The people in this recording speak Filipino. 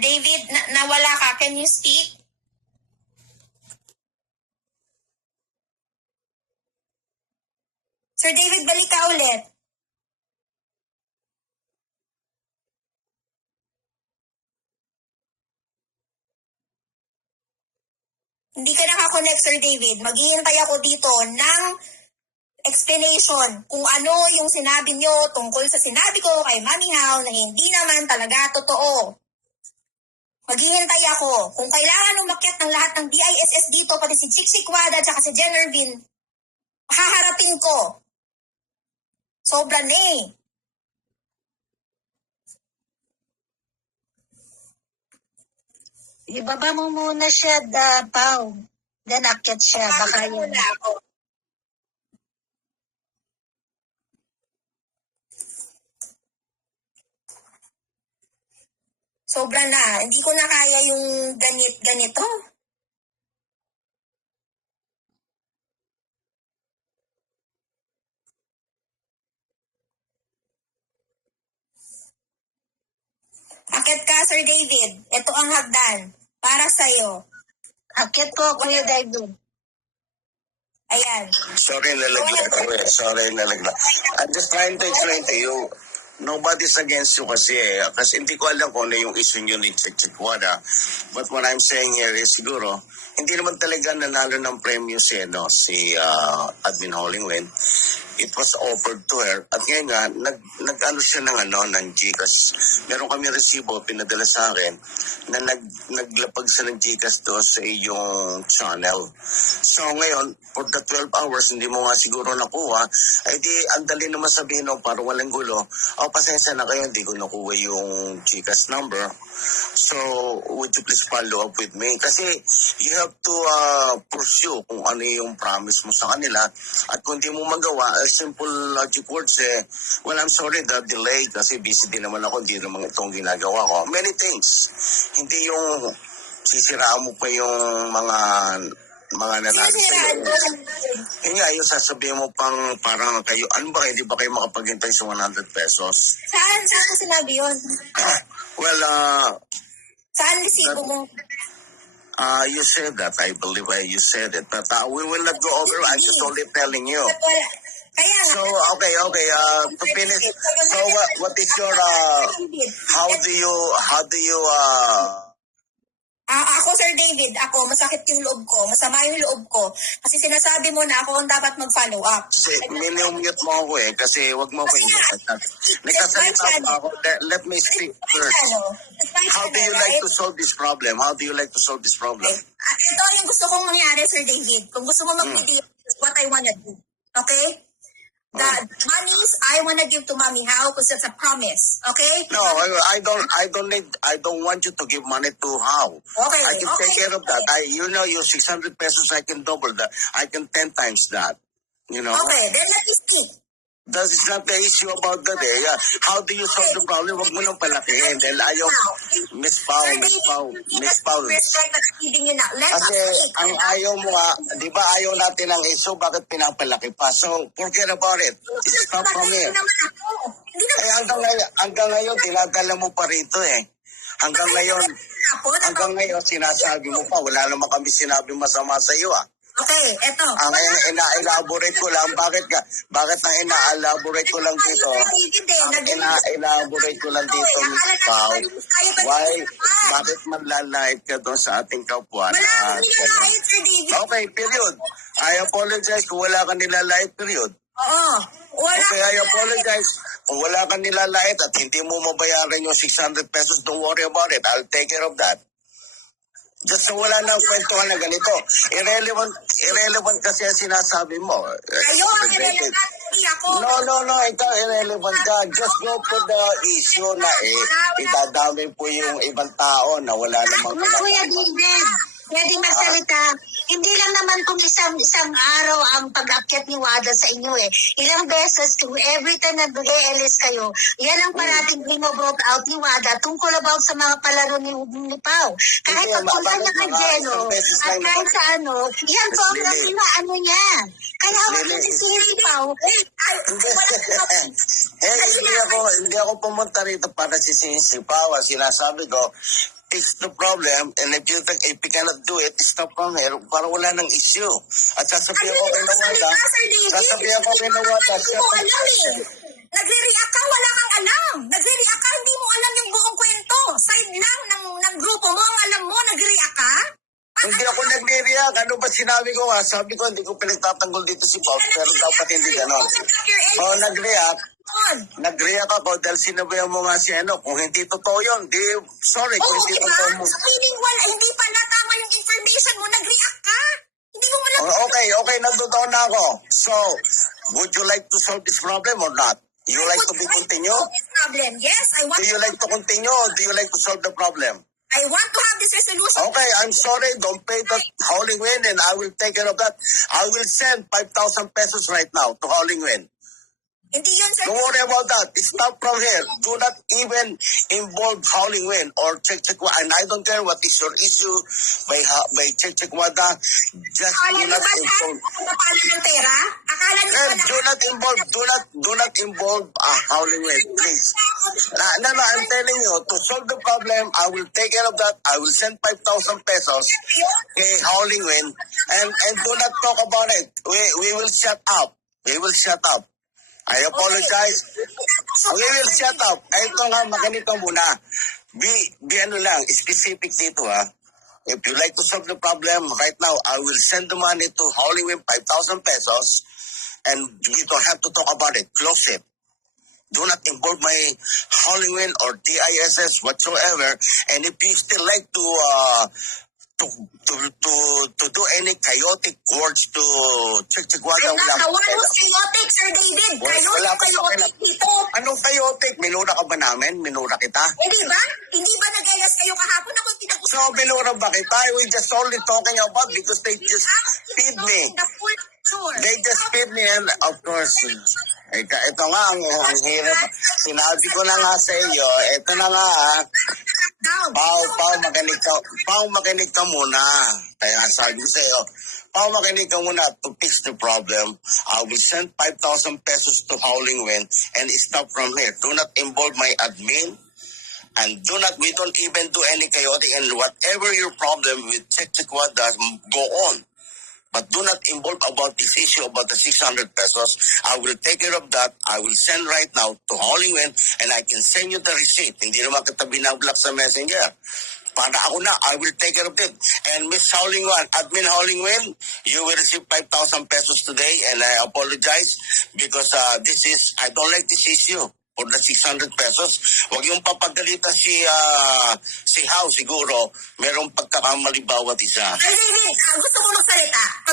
David, nawala ka. Can you speak? Sir David, balik ka ulit. Hindi ka nakakonect, Sir David. Maghihintay ako dito ng explanation kung ano yung sinabi nyo tungkol sa sinabi ko kay Mami Hao na hindi naman talaga totoo. Maghihintay ako. Kung kailangan umakyat ng lahat ng DISS dito, pati si Chick Wada at si Jen Ervin, haharapin ko. Sobra na eh. Ibaba mo muna siya, Pao. Then akyat siya. Baka yun. Ako. Sobra na. Hindi ko na kaya yung ganito. Akit ka, Sir David. Ito ang hagdan. Para sa'yo. Akyat po, Kuya David. Ayan. Sorry, nalaglag. Sorry, nalaglag. I'm just trying to explain to you. Nobody's against you kasi kasi hindi ko alam kung ano yung issue nyo ni Chikwada. But what I'm saying here is siguro, hindi naman talaga nanalo ng premyo si Admin Hollingwen. It was offered to her. At ngayon nga, nag-ano siya ng GCash. Meron kami resibo, pinadala sa akin, na naglapag siya ng GCash doon sa iyong channel. So ngayon, for the 12 hours, hindi mo nga siguro nakuha, ay di, ang dali naman sabihin, parang walang gulo. Pasensya na kayo, hindi ko nakuha yung GCash number. So, would you please follow up with me? Kasi you have to pursue kung ano yung promise mo sa kanila. At kung di mo magawa, simple logic words well, I'm sorry the delay kasi busy din naman ako, hindi naman itong ginagawa ko. Many things. Hindi yung sisiraan mo pa yung mga nanalo sa'yo. Yun nga, yung sasabihin mo pang parang kayo, ano ba, hindi ba kayo makapaghintay sa 100 pesos? Saan ko sinabi yun? Well, Saan resibo mo? You said that. I believe you said it. But we will not go over. I'm just only telling you. Kaya nga. So, okay. To finish. So, what is your, how do you, Ako, Sir David, masakit yung loob ko, masama yung loob ko. Kasi sinasabi mo na ako ang dapat mag-follow up. Minimute mo ako kasi wag mo ako nagkasalita pa ako. Let me speak first. How do you like to solve this problem? Ito yung gusto kong mangyari, Sir David. Kung gusto mo mag-video, what I wanna do. Okay? The monies I wanna give to Mami Hao because that's a promise. Okay? No, I don't want you to give money to Hao. Okay. I can take care of that. Your 600 pesos, I can double that. I can 10 times that. You know? Okay, then let me speak. That is not the issue about that. How do you solve the problem? Wag mo nang palakihin. Dahil ayaw, Miss Pao. Kasi ang ayaw mo di ba ayaw natin ang issue, bakit pinapalaki pa? So, forget about it. Stop from here. Hanggang ngayon, tinatala mo pa rito Hanggang ngayon, sinasabi mo pa, wala naman kami sinabi masama sa iyo Okay, eto. Ang ina-elaborate ko lang, bakit ang ina-elaborate ko lang dito? Ina-elaborate ko lang dito, Ms. Pao. Bakit manlalait ka doon sa ating kapwa? Okay, period. I apologize kung wala ka nilalait, period. Oo. Okay, I apologize. Kung wala ka nilalait at hindi mo mabayaran yung 600 pesos, don't worry about it. I'll take care of that. Just so wala nang kwentuhan na ganito. Irrelevant kasi ang sinasabi mo. Kayo ang irrelevant, hindi ako. No, ikaw irrelevant ka. Just go to the issue na idadami po yung ibang tao na wala namang Kuya David, pwede magsalita. Hindi lang naman kung isang araw ang pag-akyat ni Wada sa inyo Ilang beses, every time na nag-e-LS kayo, yan ang parating bring-brought out ni Wada tungkol about sa mga palaro ni Pao. Kahit pagpunta niya kay Jeno, at kahit sa yan po ang niya. Kaya wag niya si Pao. Hindi ako pumunta rito para sisihin si Pao. Sinasabi ko, fix the problem, and if you cannot do it, stop from here para wala ng issue. At sasabihin ko kay Nawada, sasabihin ko kay Nawada, Hindi mo alam eh. Nagre-react ka, wala kang alam. Nagre-react ka, hindi mo alam yung buong kwento. Side lang ng grupo mo, ang alam mo, nagre-react ka? hindi ako nagre-react. Ano ba sinabi ko nga? Sabi ko, hindi ko pinagtatanggol dito si Paul, pero dapat hindi ganon. O, nag-react ako dahil sinabihan mo nga si ano, kung hindi totoo yun, sorry, kung Oo, hindi diba? totoo mo. Sa feeling wala, hindi pala tama yung information mo, nag-react ka. Hindi mo alam. Okay, nagtotoo na ako. So, would you like to solve this problem or not? You like to be continue? Problem. Yes, I want Do you like to continue or do you like to solve the problem? I want to have this resolution. Okay, I'm sorry, don't pay that Howling Wind and I will take care of that. I will send 5,000 pesos right now to Howling Wind. Hindi yun, sir. Don't worry about that. Stop from here. Do not even involve Howling Wind or Chekwada. And I don't care what is your issue by Chekwada. Just Akala do niyo not ba siya involve. kapala ng pera? Akala niyo ba Do not involve Howling Wind, please. No, I'm telling you, to solve the problem, I will take care of that. I will send 5,000 pesos kay Howling Wind and do not talk about it. We will shut up. We will shut up. I apologize. We will shut up. Ito nga, makinig ka muna. Be ano lang, specific dito ha. If you like to solve the problem, right now, I will send the money to Howling Wind, 5,000 pesos, and we don't have to talk about it. Close it. Do not involve my Howling Wind or TISS whatsoever. And if you still like to do any chaotic words to Chekwada, I'm not the one who's chaotic, Sir David. Kayo wala yung pa sa akin. chaotic dito. Anong chaotic? Minura ka ba namin? Minura kita? Hindi ba? Hindi ba nag-ayas kayo kahapon? Ako So, minura ba kita? We just only talking about because they just feed me. The full picture. They just feed me and of course, ito nga ang hirap. Sinabi ko na nga sa iyo, ito na nga Pao, makinig ka muna. Kaya sabi ko sa iyo, Pao, makinig ka muna to fix the problem. I will send 5,000 pesos to Howling Wind and stop from here. Do not involve my admin. And we don't even do any chaotic, and whatever your problem with Chekwada, go on. But do not involve about this issue about the 600 pesos. I will take care of that. I will send right now to Howling Wind and I can send you the receipt. Hindi naman kita binablock sa messenger. Para ako na, I will take care of it. And Miss Howling Wind, Admin Howling Wind, you will receive 5,000 pesos today and I apologize because I don't like this issue. For the 600 pesos, huwag yung papagalitan si Howe siguro, merong pagkakamali bawat isa. Sir David, gusto ko magsalita.